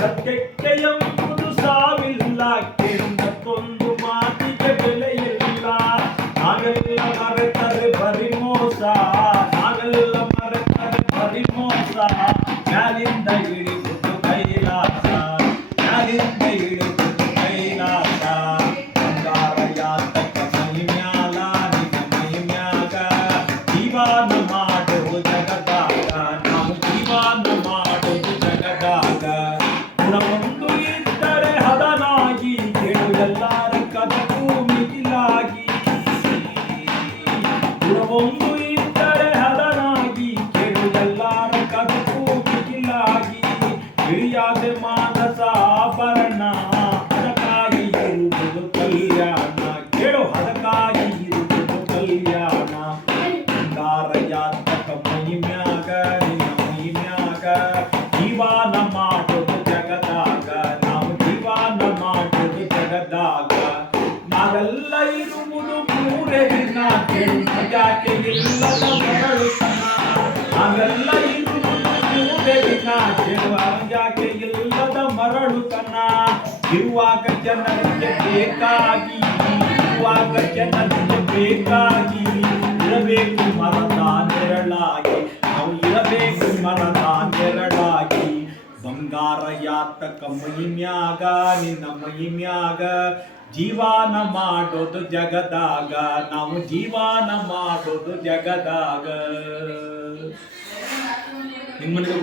ಸತ್ಯಕ್ಕೆ ಎಂಬುದು ಸಾವಿಲ್ಲ, ಮತ್ತೊಂದು ಮಾತಿಗೆ ಬೆಲೆಯಿಲ್ಲ. ನಾವೆಲ್ಲ ಮರೆತರೆ ಬರಿ ಮೋಸ, ನಾವೆಲ್ಲ ಮರೆತರೆ ಬರಿ ಮೋಸ. ಮ್ಯಾಲಿಂದ ಇಳಿದು ಕೈಲಾಸ, ಮ್ಯಾಲಿಂದ ಇಳಿದು ಕೈಲಾಸ. ಬಂಗಾರ ಯಾತಕ ಮೈ ಮ್ಯಾಲ ನಿನ್ನ ಮೈ ಮ್ಯಾಗ, ಜೀವನ ಮಾಡುವ ಜಗದಾಗ ನಾವು ಜೀವನ ಮಾಡುವುದು ಜಗದಾಗ. ಗುಣವೊಂದು ಇದ್ದರೆ ಹದನಾಗಿ ಕೇಳು ಎಲ್ಲರ ಕದಕ್ಕೂ ಮಿಗಿಲಾಗಿ. ಗುಣವೊಂದು ಇದ್ದರೆ ಹದನಾಗಿ ಕೇಳು ಎಲ್ಲರ ಕದಕ್ಕೂ ಮಿಗಿಲಾಗಿ. ಇಳಿಯಾದೆ ಮಾನಸ ಆಭರಣ, ಹದಕಾಗಿ ಇರುವುದು ಕಲ್ಯಾಣ. ಕೇಳು ಹದಕಾಗಿ ಇರುವುದು ಕಲ್ಯಾಣ. ಬಂಗಾರ ಯಾತಕ ಮೈ ಮ್ಯಾಗ ನಿನ್ನ ಮೈ ಮ್ಯಾಗ, ಜೀವನ ಮಾಡೋದು ಜಗದಾಗ ನಾವು ಜೀವನ ಮಾಡೋದು ಜಗದಾಗ. ನಾವೆಲ್ಲ ಇರುವುದು ಮೂರೇ ದಿನ, ಕೇಳು ಯಾಕೆ ಇಲ್ಲದ ಮರಳುತನ. ನಾವೆಲ್ಲ ಇರುವುದು ಮೂರೇ ದಿನ, ಕೇಳುವ ಯಾಕೆ ಇಲ್ಲದ ಮರಳುತನ. ಇರುವಾಗ ಜನರಿಗೆ ಬೇಕಾಗಿ, ಇರುವಾಗ ಜನರಿಗೆ ಬೇಕಾಗಿ ಇರಬೇಕು ಮರದ ನೆರಳಾಗಿ, ನಾವು ಇರಬೇಕು ಮರದ ನೆರಳಾಗಿ. ಬಂಗಾರ ಯಾತಕ ಮೈ ಮ್ಯಾಗ ನಿನ್ನ ಮೈ ಮ್ಯಾಗ, ಜೀವನ ಮಾಡೋದು ಜಗದಾಗ ನಾವು ಜೀವನ ಮಾಡೋದು ಜಗದಾಗ. ನಿಮ್ಮ ಮನೆಗೆ